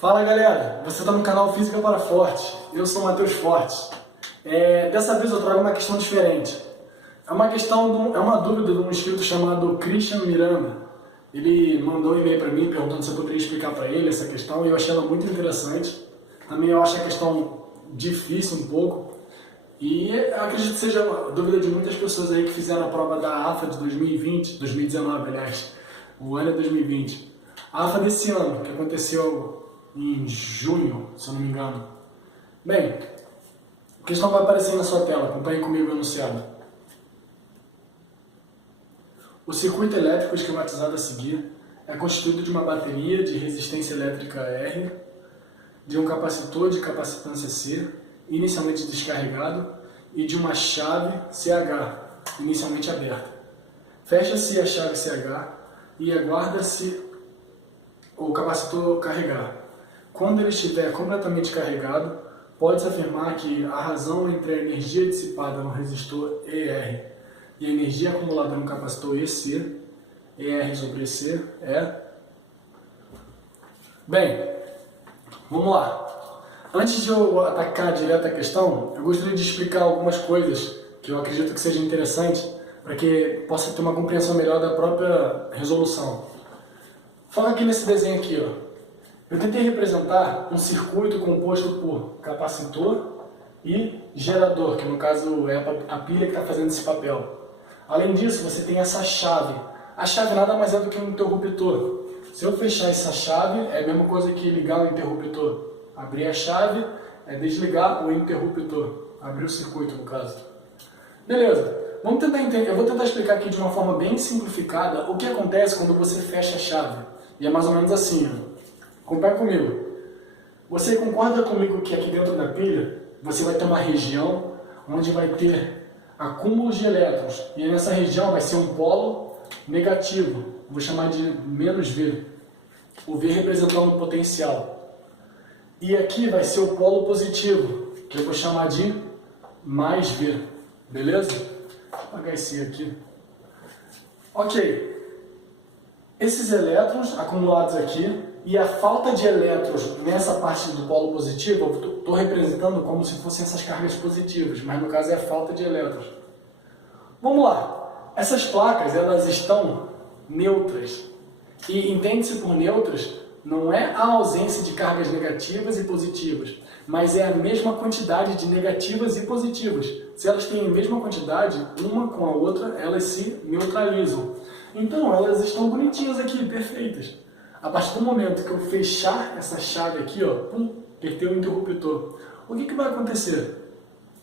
Fala galera, você está no canal Física para Fortes, eu sou o Matheus Fortes. Dessa vez eu trago uma questão diferente. É uma dúvida de um inscrito chamado Christian Miranda. Ele mandou um e-mail para mim perguntando se eu poderia explicar para ele essa questão e eu achei ela muito interessante. Também eu acho a questão difícil um pouco e eu acredito que seja a dúvida de muitas pessoas aí que fizeram a prova da AFA de 2019 aliás, o ano é 2020. A AFA desse ano, que aconteceu em junho, se eu não me engano. Bem, a questão vai aparecer na sua tela, acompanhe comigo o enunciado. O circuito elétrico esquematizado a seguir é constituído de uma bateria de resistência elétrica R, de um capacitor de capacitância C, inicialmente descarregado, e de uma chave CH, inicialmente aberta. Fecha-se a chave CH e aguarda-se o capacitor carregar. Quando ele estiver completamente carregado, pode-se afirmar que a razão entre a energia dissipada no resistor ER e a energia acumulada no capacitor EC, ER sobre EC, é... Bem, vamos lá. Antes de eu atacar direto a questão, eu gostaria de explicar algumas coisas que eu acredito que seja interessante para que possa ter uma compreensão melhor da própria resolução. Foca aqui nesse desenho aqui, ó. Eu tentei representar um circuito composto por capacitor e gerador, que no caso é a pilha que está fazendo esse papel. Além disso, você tem essa chave. A chave nada mais é do que um interruptor. Se eu fechar essa chave, é a mesma coisa que ligar o interruptor. Abrir a chave é desligar o interruptor. Abrir o circuito, no caso. Beleza. Vamos tentar entender. Eu vou tentar explicar aqui de uma forma bem simplificada o que acontece quando você fecha a chave. E é mais ou menos assim, ó. Acompanhe comigo. Você concorda comigo que aqui dentro da pilha você vai ter uma região onde vai ter acúmulos de elétrons. E nessa região vai ser um polo negativo. Vou chamar de menos V. O V representando o potencial. E aqui vai ser o polo positivo, que eu vou chamar de mais V. Beleza? Vou apagar esse aqui. Ok. Esses elétrons acumulados aqui e a falta de elétrons nessa parte do polo positivo, eu estou representando como se fossem essas cargas positivas, mas no caso é a falta de elétrons. Vamos lá. Essas placas, elas estão neutras. E entende-se por neutras, não é a ausência de cargas negativas e positivas, mas é a mesma quantidade de negativas e positivas. Se elas têm a mesma quantidade, uma com a outra, elas se neutralizam. Então, elas estão bonitinhas aqui, perfeitas. A partir do momento que eu fechar essa chave aqui, ó, pum, apertei o interruptor. O que vai acontecer?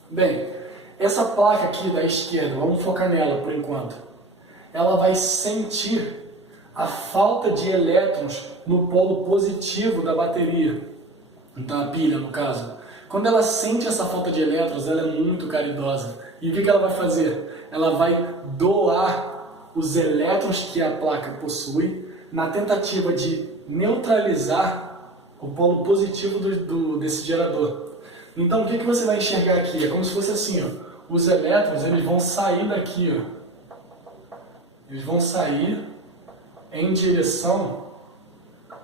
Bem, essa placa aqui da esquerda, vamos focar nela por enquanto, ela vai sentir a falta de elétrons no polo positivo da bateria, da pilha no caso. Quando ela sente essa falta de elétrons, ela é muito caridosa. E o que ela vai fazer? Ela vai doar os elétrons que a placa possui na tentativa de neutralizar o polo positivo desse gerador. Então o que você vai enxergar aqui? É como se fosse assim, ó. Os elétrons eles vão sair daqui, ó. Eles vão sair em direção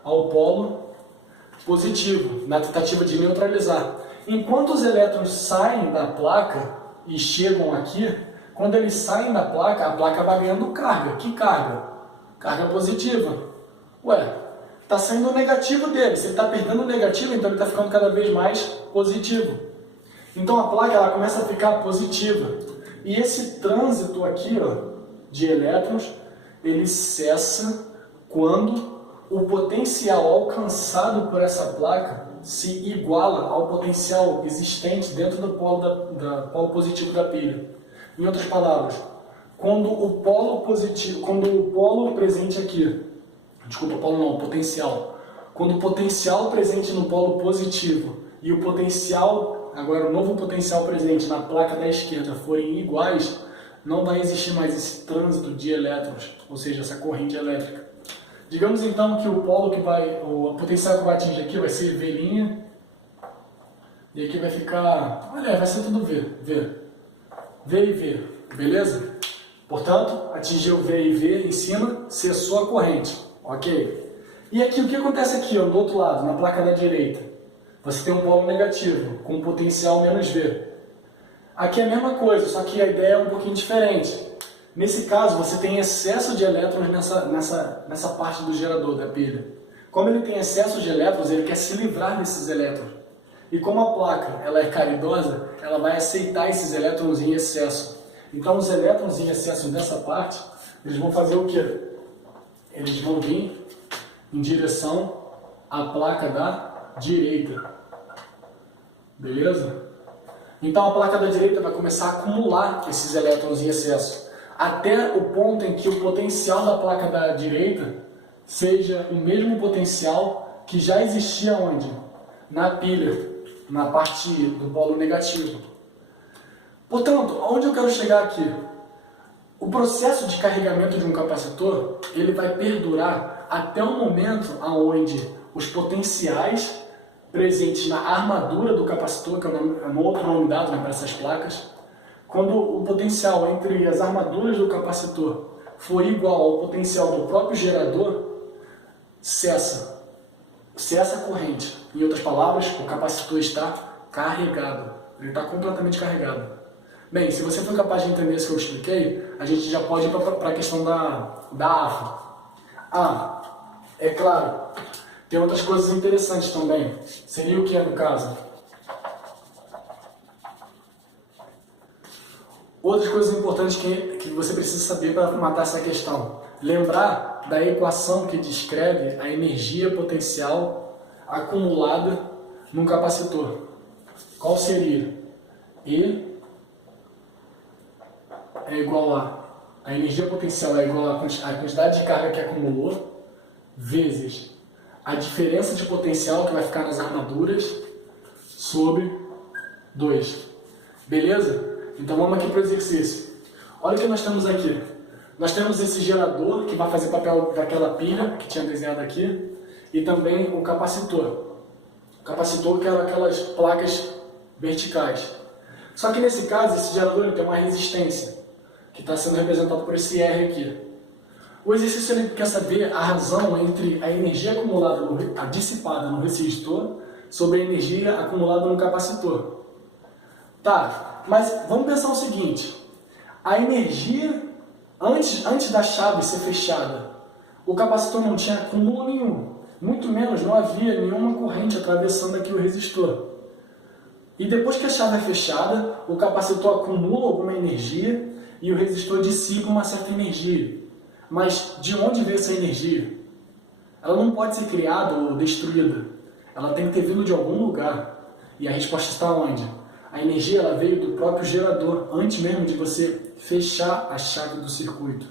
ao polo positivo, na tentativa de neutralizar. Enquanto os elétrons saem da placa e chegam aqui, quando eles saem da placa, a placa vai ganhando carga. Que carga? Carga positiva. Ué, está saindo o negativo dele. Se ele está perdendo o negativo, então ele está ficando cada vez mais positivo. Então a placa ela começa a ficar positiva. E esse trânsito aqui, ó, de elétrons, ele cessa quando o potencial alcançado por essa placa se iguala ao potencial existente dentro do polo positivo da pilha. Em outras palavras, quando o polo presente aqui, desculpa, polo não, potencial. Quando o potencial presente no polo positivo e o potencial, agora o novo potencial presente na placa da esquerda forem iguais, não vai existir mais esse trânsito de elétrons, ou seja, essa corrente elétrica. Digamos então que o potencial que vai atingir aqui vai ser V', e aqui vai ficar, olha, vai ser tudo V e V, beleza? Portanto, atingiu V e V em cima, cessou a corrente, ok? E aqui, o que acontece aqui, ó, do outro lado, na placa da direita? Você tem um polo negativo, com potencial menos V. Aqui é a mesma coisa, só que a ideia é um pouquinho diferente. Nesse caso, você tem excesso de elétrons nessa parte do gerador, da pilha. Como ele tem excesso de elétrons, ele quer se livrar desses elétrons. E como a placa ela é caridosa, ela vai aceitar esses elétrons em excesso. Então, os elétrons em excesso dessa parte, eles vão fazer o quê? Eles vão vir em direção à placa da direita. Beleza? Então, a placa da direita vai começar a acumular esses elétrons em excesso, até o ponto em que o potencial da placa da direita seja o mesmo potencial que já existia onde? Na pilha, na parte do polo negativo. Portanto, onde eu quero chegar aqui? O processo de carregamento de um capacitor, ele vai perdurar até o momento onde os potenciais presentes na armadura do capacitor, que é um outro nome dado, né, para essas placas, quando o potencial entre as armaduras do capacitor for igual ao potencial do próprio gerador, cessa a corrente. Em outras palavras, o capacitor está carregado. Ele está completamente carregado. Bem, se você for capaz de entender isso que eu expliquei, a gente já pode ir para a questão da AFA. É claro, tem outras coisas interessantes também. Seria o que no caso? Outras coisas importantes que você precisa saber para matar essa questão. Lembrar da equação que descreve a energia potencial acumulada num capacitor. Qual seria? E é igual a energia potencial é igual à quantidade de carga que acumulou vezes a diferença de potencial que vai ficar nas armaduras sobre 2. Beleza? Então vamos aqui para o exercício. Olha o que nós temos aqui. Nós temos esse gerador que vai fazer papel daquela pilha que tinha desenhado aqui e também um capacitor. O capacitor que era aquelas placas verticais. Só que nesse caso, esse gerador ele tem uma resistência que está sendo representado por esse R aqui. O exercício ele quer saber a razão entre a energia acumulada, dissipada no resistor sobre a energia acumulada no capacitor. Tá, mas vamos pensar o seguinte. A energia, antes da chave ser fechada, o capacitor não tinha acúmulo nenhum. Muito menos, não havia nenhuma corrente atravessando aqui o resistor. E depois que a chave é fechada, o capacitor acumula alguma energia e o resistor dissipa uma certa energia. Mas de onde veio essa energia? Ela não pode ser criada ou destruída. Ela tem que ter vindo de algum lugar. E a resposta está onde? A energia ela veio do próprio gerador, antes mesmo de você fechar a chave do circuito.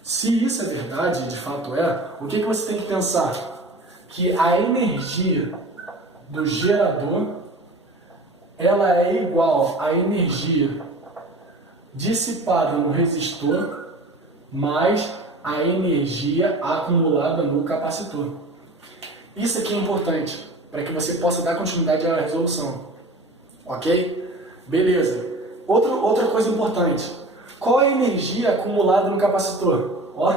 Se isso é verdade, de fato é, o que você tem que pensar? Que a energia do gerador ela é igual à energia dissipada no resistor mais a energia acumulada no capacitor. Isso aqui é importante, para que você possa dar continuidade à resolução. Ok? Beleza. Outra coisa importante. Qual é a energia acumulada no capacitor? Ó,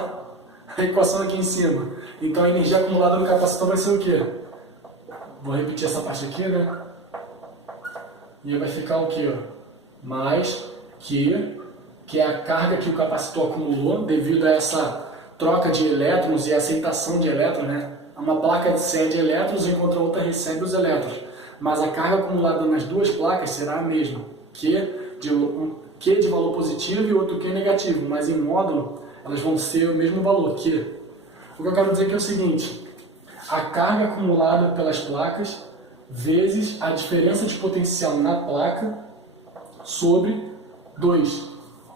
a equação aqui em cima. Então a energia acumulada no capacitor vai ser o quê? Vou repetir essa parte aqui, né? E aí vai ficar o quê? Mais que é a carga que o capacitor acumulou devido a essa troca de elétrons e aceitação de elétrons, né? Uma placa cede elétrons enquanto a outra recebe os elétrons. Mas a carga acumulada nas duas placas será a mesma. Q de valor positivo e outro Q negativo. Mas em módulo, elas vão ser o mesmo valor, Q. O que eu quero dizer aqui é o seguinte. A carga acumulada pelas placas vezes a diferença de potencial na placa sobre 2.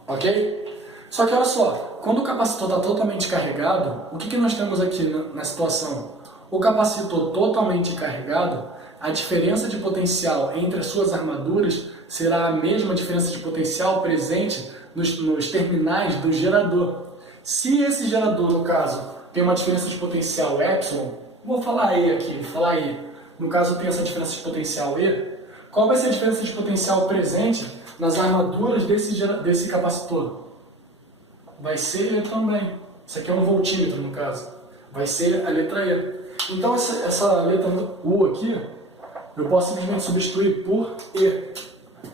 Ok? Só que olha só, quando o capacitor está totalmente carregado, o que nós temos aqui na situação? O capacitor totalmente carregado, a diferença de potencial entre as suas armaduras será a mesma diferença de potencial presente nos terminais do gerador. Se esse gerador, no caso, tem uma diferença de potencial epsilon, vou falar E aqui, vou falar E. No caso, tem essa diferença de potencial E. Qual vai ser a diferença de potencial presente nas armaduras desse capacitor? Vai ser E também. Isso aqui é um voltímetro, no caso. Vai ser a letra E. Então essa letra U aqui, eu posso simplesmente substituir por E,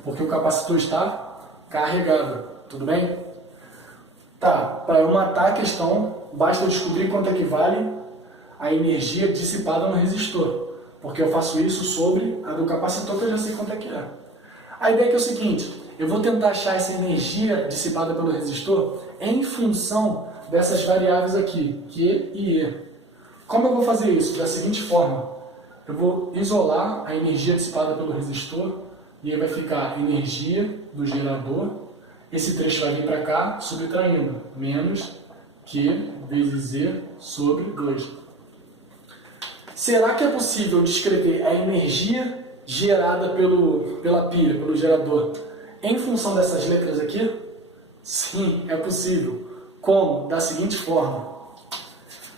porque o capacitor está carregado. Tudo bem? Tá, para eu matar a questão, basta eu descobrir quanto é que vale a energia dissipada no resistor, porque eu faço isso sobre a do capacitor, que eu já sei quanto é que é. A ideia é o seguinte, eu vou tentar achar essa energia dissipada pelo resistor em função dessas variáveis aqui, Q e E. Como eu vou fazer isso? Da seguinte forma, eu vou isolar a energia dissipada pelo resistor, e aí vai ficar energia do gerador, esse trecho vai vir para cá, subtraindo, menos Q vezes Z sobre 2. Será que é possível descrever a energia gerada pela pilha, pelo gerador, em função dessas letras aqui? Sim, é possível. Como? Da seguinte forma.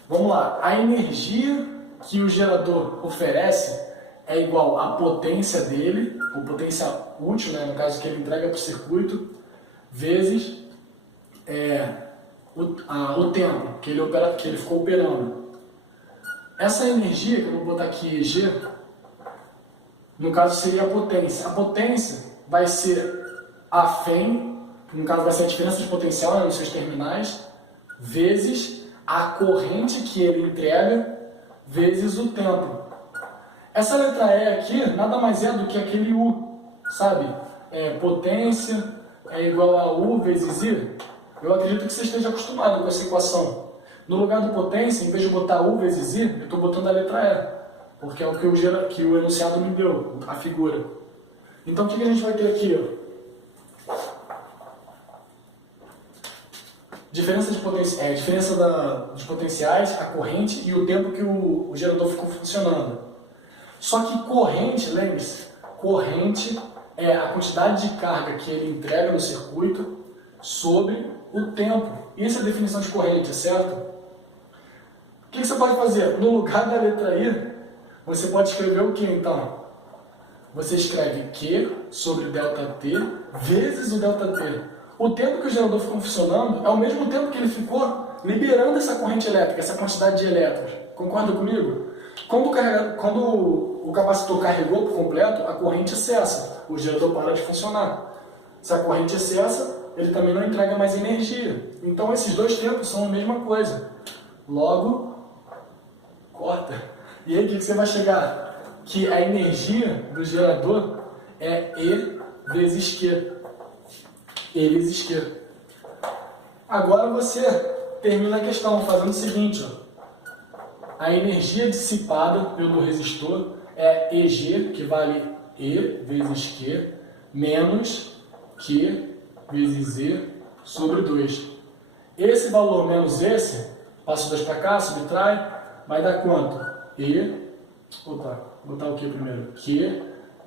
Vamos lá. A energia que o gerador oferece é igual à potência dele, ou potência útil, né, no caso que ele entrega para o circuito, vezes o tempo que ele ficou operando. Essa energia, que eu vou botar aqui G, no caso seria a potência. A potência vai ser a FEM, no caso vai ser a diferença de potencial, né, nos seus terminais, vezes a corrente que ele entrega, vezes o tempo. Essa letra E aqui nada mais é do que aquele U, sabe? Potência é igual a U vezes I. Eu acredito que você esteja acostumado com essa equação. No lugar do potência, em vez de botar U vezes I, eu estou botando a letra E, porque é o que o enunciado me deu, a figura. Então o que a gente vai ter aqui? Diferença de potenciais, a corrente e o tempo que o gerador ficou funcionando. Só que corrente, lembre-se, corrente é a quantidade de carga que ele entrega no circuito sobre o tempo. Isso é a definição de corrente, certo? O que você pode fazer? No lugar da letra I, você pode escrever o que então? Você escreve Q sobre ΔT vezes o ΔT. O tempo que o gerador ficou funcionando é o mesmo tempo que ele ficou liberando essa corrente elétrica, essa quantidade de elétrons. Concorda comigo? Quando o capacitor carregou por completo, a corrente cessa, o gerador para de funcionar. Se a corrente cessa, ele também não entrega mais energia. Então esses dois tempos são a mesma coisa. Logo, corta. E aí o que você vai chegar? Que a energia do gerador é E vezes Q. E vezes Q. Agora você termina a questão fazendo o seguinte, ó. A energia dissipada pelo resistor é EG, que vale E vezes Q, menos Q vezes Z sobre 2. Esse valor menos esse, passa 2 para cá, subtrai, vai dar quanto? Vou botar o Q primeiro. Q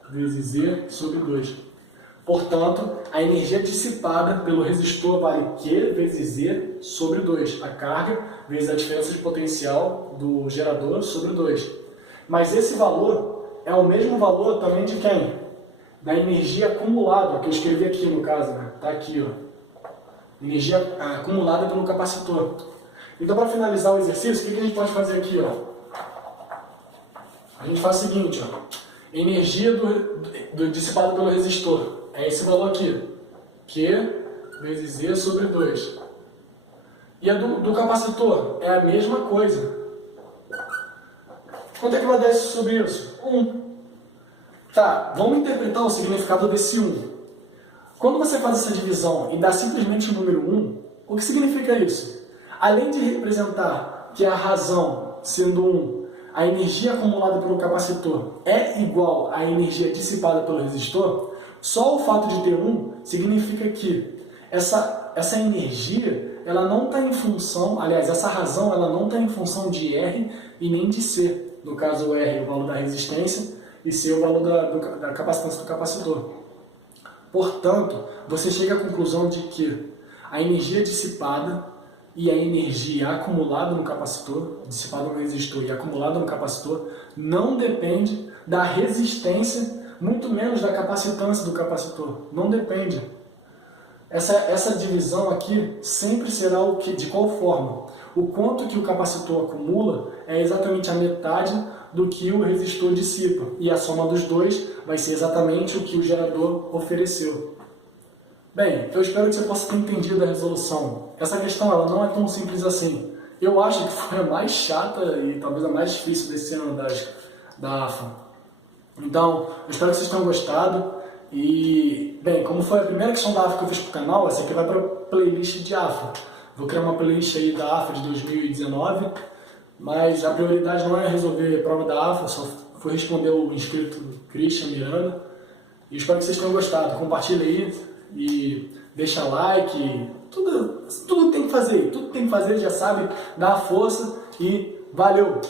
vezes Z sobre 2. Portanto, a energia dissipada pelo resistor vale Q vezes Z sobre 2. A carga vezes a diferença de potencial do gerador sobre 2. Mas esse valor é o mesmo valor também de quem? Da energia acumulada, que eu escrevi aqui no caso. Está aqui, ó. Energia acumulada pelo capacitor. Então, para finalizar o exercício, o que a gente pode fazer aqui? Ó? A gente faz o seguinte, ó. Energia dissipada pelo resistor. É esse valor aqui, Q vezes Z sobre 2. E a do capacitor é a mesma coisa. Quanto é que vai dar isso sobre isso? 1. Tá, vamos interpretar o significado desse 1. Quando você faz essa divisão e dá simplesmente o número 1, o que significa isso? Além de representar que a razão, sendo 1, a energia acumulada pelo capacitor é igual à energia dissipada pelo resistor, só o fato de ter 1 significa que essa energia ela não está em função, aliás, essa razão ela não está em função de R e nem de C. No caso, o R é o valor da resistência e C é o valor da capacitância do capacitor. Portanto, você chega à conclusão de que a energia dissipada e a energia acumulada no capacitor, dissipada no resistor e acumulada no capacitor, não depende da resistência, muito menos da capacitância do capacitor. Não depende. Essa divisão aqui sempre será o que? De qual forma? o quanto que o capacitor acumula é exatamente a metade do que o resistor dissipa. E a soma dos dois vai ser exatamente o que o gerador ofereceu. Bem, eu espero que você possa ter entendido a resolução. Essa questão ela não é tão simples assim. Eu acho que foi a mais chata e talvez a mais difícil desse ano da AFA. Então, eu espero que vocês tenham gostado. E, bem, como foi a primeira questão da AFA que eu fiz para o canal, essa aqui vai para a playlist de AFA. Vou criar uma playlist aí da AFA de 2019, mas a prioridade não é resolver a prova da AFA, só foi responder o inscrito Christian Miranda. E espero que vocês tenham gostado. Compartilha aí e deixa like. Tudo tem que fazer, já sabe, dá a força e valeu!